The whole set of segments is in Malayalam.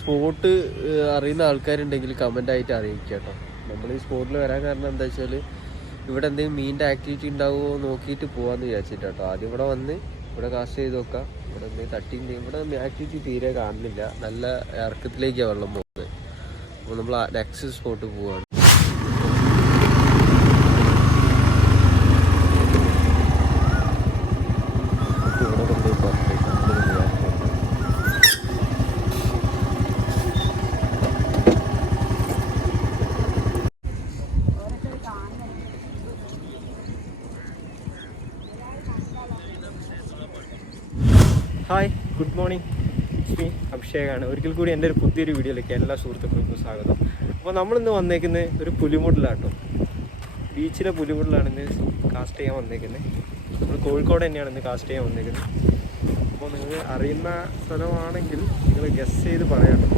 സ്പോട്ട് അറിയുന്ന ആൾക്കാരുണ്ടെങ്കിൽ കമൻ്റായിട്ട് അറിയിക്കുക കേട്ടോ. നമ്മൾ ഈ സ്പോട്ടിൽ വരാൻ കാരണം എന്താ വെച്ചാൽ ഇവിടെ എന്തെങ്കിലും മീനിൻ്റെ ആക്ടിവിറ്റി ഉണ്ടാവുമോ നോക്കിയിട്ട് പോകാമെന്ന് വിചാരിച്ചിട്ട് കേട്ടോ. ആദ്യം ഇവിടെ വന്ന് ഇവിടെ കാസ്റ്റ് ചെയ്ത് നോക്കാം. ഇവിടെ എന്തെങ്കിലും തട്ടിയും ഇവിടെ ആക്ടിവിറ്റി തീരെ കാണുന്നില്ല. നല്ല ഇറക്കത്തിലേക്കാണ് വെള്ളം പോകുന്നത്. അപ്പോൾ നമ്മൾ നെക്സ്റ്റ് സ്പോട്ട് പോവുകയാണ്. Hi, good morning. മീ അഭിഷേകാണ്. ഒരിക്കൽ കൂടി എൻ്റെ ഒരു പുതിയൊരു വീഡിയോയിലേക്ക് എല്ലാ സുഹൃത്തുക്കൾക്കും സ്വാഗതം. അപ്പോൾ നമ്മളിന്ന് വന്നേക്കുന്നത് ഒരു പുലിമുട്ടിലാട്ടോ. ബീച്ചിലെ പുലിമുട്ടിലാണ് ഇന്ന് കാസ്റ്റ് ചെയ്യാൻ വന്നേക്കുന്നത്. നമ്മൾ കോഴിക്കോട് തന്നെയാണ് ഇന്ന് കാസ്റ്റ് ചെയ്യാൻ വന്നേക്കുന്നത്. അപ്പോൾ നിങ്ങൾ അറിയുന്ന സ്ഥലമാണെങ്കിൽ നിങ്ങൾ ഗസ് ചെയ്ത് പറയണം.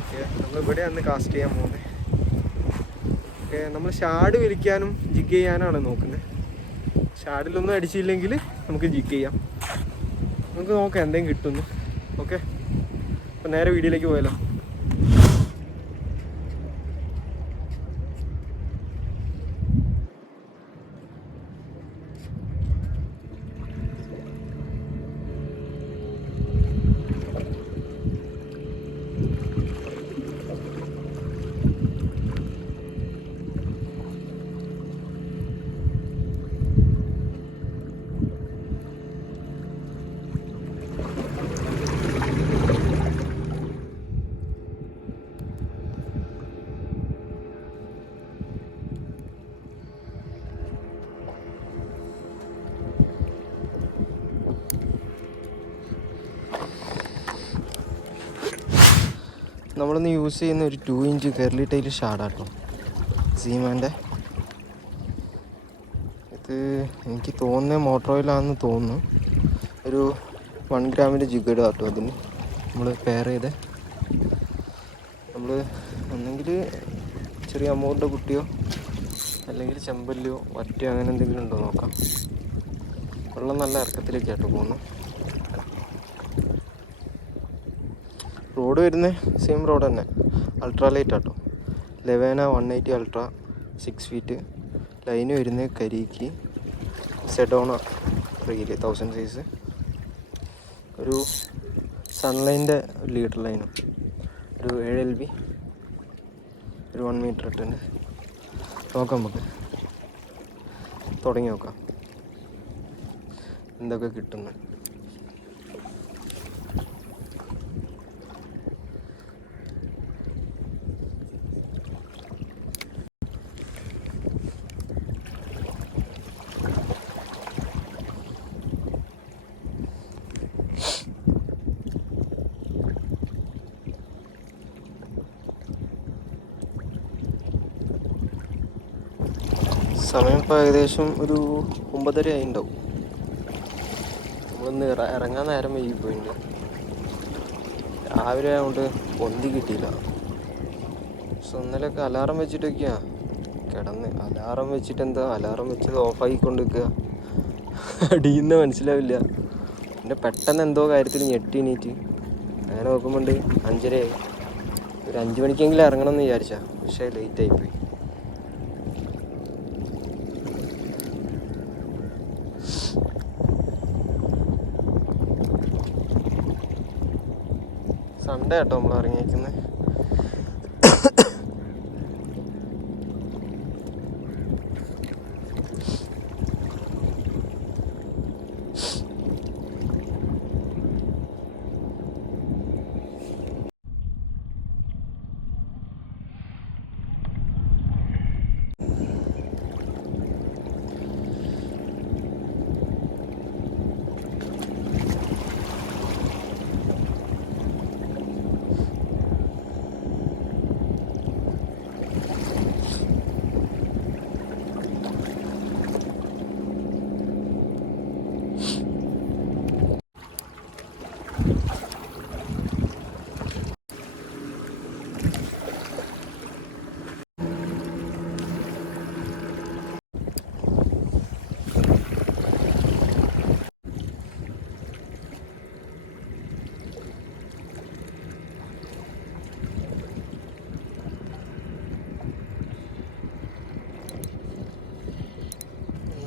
ഓക്കെ, നമ്മളിവിടെയാണ് കാസ്റ്റ് ചെയ്യാൻ പോകുന്നത്. ഓക്കെ, നമ്മൾ ഷാഡ് വലിക്കാനും ജിഗ് ചെയ്യാനാണ് നോക്കുന്നത്. ഷാഡിലൊന്നും അടിച്ചില്ലെങ്കിൽ നമുക്ക് ജിഗ് ചെയ്യാം. നമുക്ക് നോക്കാം എന്തെങ്കിലും കിട്ടുന്നു. ഓക്കെ, അപ്പോൾ നേരെ വീഡിയോയിലേക്ക് പോയാലോ. നമ്മളിന്ന് യൂസ് ചെയ്യുന്ന ഒരു 2 ഇഞ്ച് കെർലി ടൈൽ ഷാഡാട്ടോ, സീമാൻ്റെ. ഇത് എനിക്ക് തോന്നുന്നത് മോട്ടോർ ഓയിലാണെന്ന് തോന്നുന്നു. ഒരു 1 ഗ്രാമിൻ്റെ ജിഗഡ് ആട്ടോ അതിന് നമ്മൾ പെയർ ചെയ്ത്. നമ്മൾ ഒന്നെങ്കിൽ ചെറിയ അമൗണ്ട് കുട്ടിയോ അല്ലെങ്കിൽ ചെമ്പല്ലിയോ വറ്റയോ അങ്ങനെ എന്തെങ്കിലും ഉണ്ടോ നോക്കാം. വെള്ളം നല്ല ഇറക്കത്തിലേക്കാട്ടോ പോകുന്നത്. റോഡ് വരുന്നത് സെയിം റോഡ് തന്നെ, അൾട്രാ ലൈറ്റ് ആട്ടോ. ലെവേന 180 അൾട്രാ 6 ഫീറ്റ്. ലൈന് വരുന്നത് കരിക്ക് സെഡോണ റീല് 1000 സൈസ്. ഒരു സൺലൈൻ്റെ ലീഡർ ലൈനും ഒരു 7 LB, ഒരു 1 മീറ്റർ ഇട്ടുണ്ട്. നോക്കാം, നമുക്ക് തുടങ്ങി നോക്കാം എന്തൊക്കെ കിട്ടുന്നു. സമയം ഇപ്പോൾ ഏകദേശം ഒരു 9:30 ആയിട്ടുണ്ടാവും. നമ്മളൊന്ന് ഇറങ്ങാൻ നേരം വൈകി പോയിട്ടുണ്ട്. രാവിലെ ആയതുകൊണ്ട് പൊന്തി കിട്ടിയില്ല. പക്ഷെ ഇന്നലെയൊക്കെ അലാറം വെച്ചിട്ടൊക്കെയാണ് കിടന്ന്. അലാറം വെച്ചിട്ട് എന്താ, അലാറം വെച്ചത് ഓഫാക്കിക്കൊണ്ട് നിൽക്കുക. അടിയുന്ന മനസ്സിലാവില്ല. പിന്നെ പെട്ടെന്ന് എന്തോ കാര്യത്തിൽ ഞെട്ടി എണീറ്റ് അങ്ങനെ നോക്കുമ്പോൾ 5:30 ആയി. ഒരു 5 മണിക്കെങ്കിലും ഇറങ്ങണം എന്ന് വിചാരിച്ചാൽ, പക്ഷേ ലേറ്റായിപ്പോയി. സൺഡേ ആട്ടോ നമ്മൾ ഇറങ്ങിയിരിക്കുന്നത്.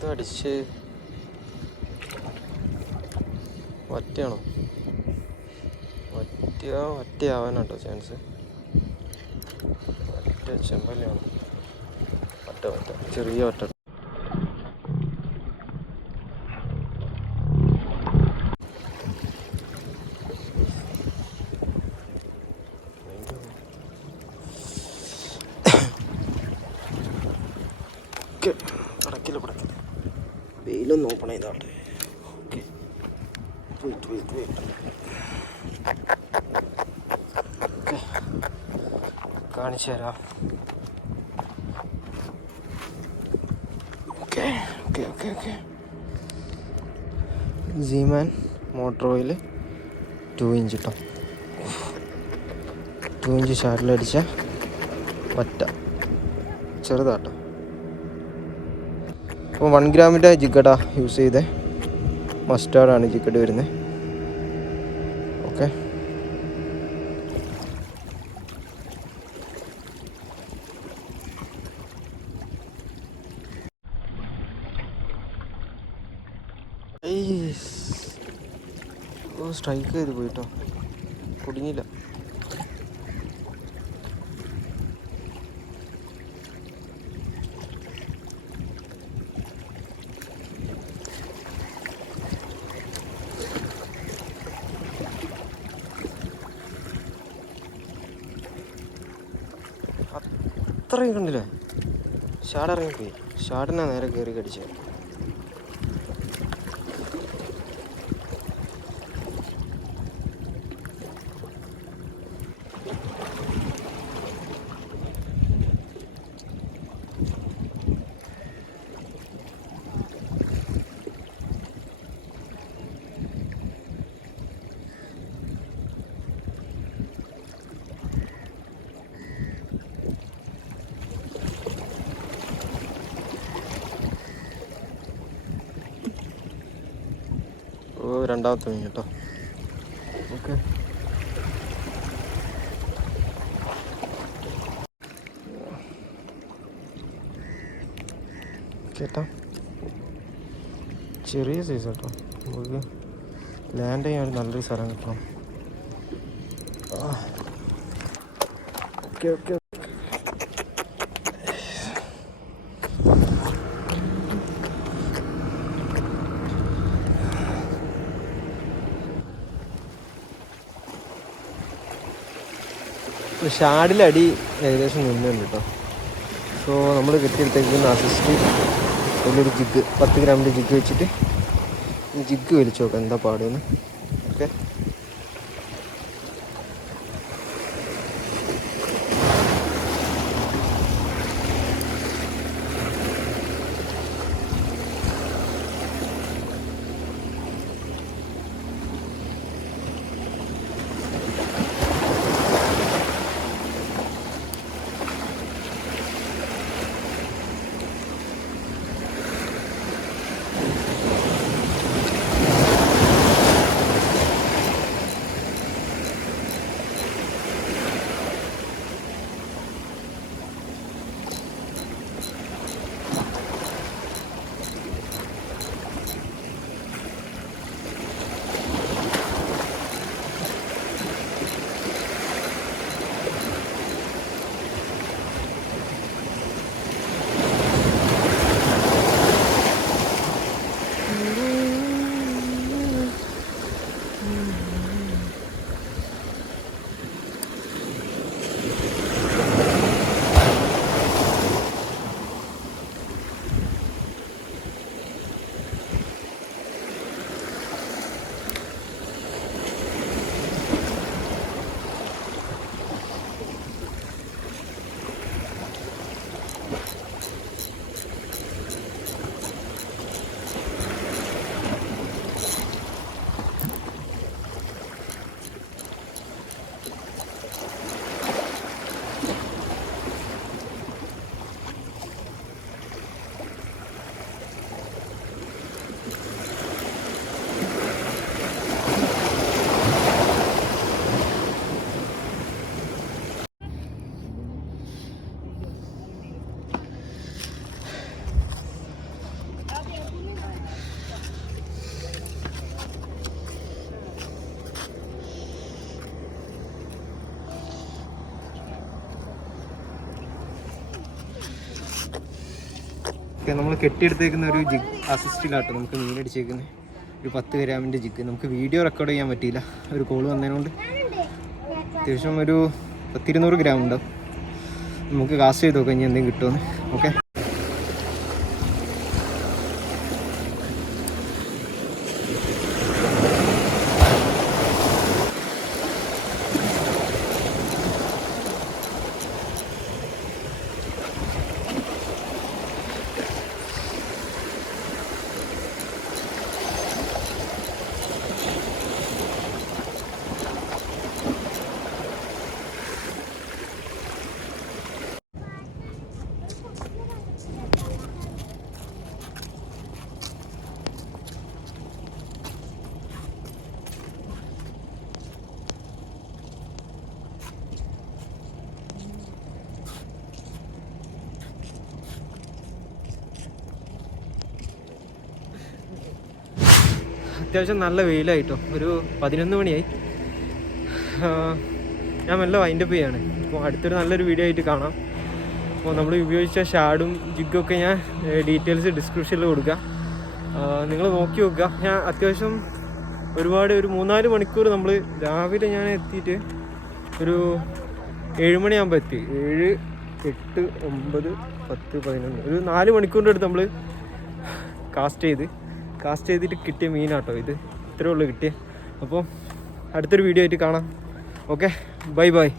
എന്താ അടിച്ച് വറ്റയാണോ? വറ്റയാവാനാട്ടോ ചാൻസ്. വറ്റ ചെമ്പല്ലിയാണ്. വറ്റ ചെറിയ വറ്റ. പടക്കില്ല വെയിലൊന്നും ഓപ്പൺ ചെയ്തോട്ടെ. ഓക്കെ, ഓക്കെ, കാണിച്ചു തരാം. Okay okay okay okay Zeeman motor oil 2 inch കേട്ടോ. 2 ഇഞ്ച് ഷാർട്ടിലടിച്ച വറ്റ ചെറുതാട്ടോ. അപ്പോൾ 1 ഗ്രാമിൻ്റെ ജിഗഡാ യൂസ് ചെയ്ത് മസ്റ്റാർഡാണ് ജിഗഡ് വരുന്നത്. ഓക്കെ, സ്ട്രൈക്ക് ചെയ്ത് പോയിട്ടോ, കുടുങ്ങിയില്ല. അത്രയും കണ്ടില്ലേ, ഷാഡ് ഇറങ്ങിപ്പോയി. ഷാഡിനാ നേരെ കയറി കടിച്ചത്. രണ്ടാമത്തെ മീൻ കേട്ടോ. ഓക്കെ, കേട്ടോ, ചെറിയ സൈസ് കേട്ടോ. നമുക്ക് ലാൻഡ് ചെയ്യാൻ നല്ലൊരു സ്ഥലം കിട്ടണം. ഓക്കെ ഓക്കെ ഷാഡിലടി ഏകദേശം നിന്നുണ്ട് കേട്ടോ. സോ നമ്മൾ കെട്ടിയെടുത്തേക്കുന്ന അസിസ്റ്റ് വലിയൊരു ജിഗ് 10 ഗ്രാമിൻ്റെ ജിഗ് വെച്ചിട്ട് ജിഗ് വലിച്ചു നോക്കാം എന്താ പാടുമെന്ന്. ഓക്കെ, ഓക്കെ, നമ്മൾ കെട്ടിയെടുത്തേക്കുന്ന ഒരു ജിഗ് അസിസ്റ്റിലാട്ടോ നമുക്ക് മീൻ അടിച്ചേക്കുന്നത്. ഒരു 10 ഗ്രാമിൻ്റെ ജിഗ്. നമുക്ക് വീഡിയോ റെക്കോർഡ് ചെയ്യാൻ പറ്റിയില്ല, ഒരു കോൾ വന്നതിനോണ്ട്. അത്യാവശ്യം ഒരു 10-200 ഗ്രാം ഉണ്ടാവും. നമുക്ക് കാസ്റ്റ് ചെയ്ത് നോക്കാം ഇനി എന്തെങ്കിലും കിട്ടുമെന്ന്. ഓക്കെ, അത്യാവശ്യം നല്ല വെയിലായിട്ടോ. ഒരു 11 മണിയായി. ഞാൻ മെല്ലെ വൈൻഡപ്പ് ചെയ്യാണ്. അപ്പോൾ അടുത്തൊരു നല്ലൊരു വീഡിയോ ആയിട്ട് കാണാം. അപ്പോൾ നമ്മൾ ഉപയോഗിച്ച ഷാഡും ജിഗൊക്കെ ഞാൻ ഡീറ്റെയിൽസ് ഡിസ്ക്രിപ്ഷനിൽ കൊടുക്കാം, നിങ്ങൾ നോക്കി നോക്കുക. ഞാൻ അത്യാവശ്യം ഒരു 3-4 മണിക്കൂർ നമ്മൾ രാവിലെ ഞാൻ എത്തിയിട്ട് ഒരു 7 മണിയാകുമ്പോൾ എത്തി. 7, 8, 9, 10, 11 ഒരു 4 മണിക്കൂറിൻ്റെ അടുത്ത് നമ്മൾ കാസ്റ്റ് ചെയ്തിട്ട് കിട്ടിയ മീനാട്ടോ ഇത്. ഇത്രയേ ഉള്ളൂ കിട്ടിയ. അപ്പോൾ അടുത്തൊരു വീഡിയോ ആയിട്ട് കാണാം. Okay, bye bye.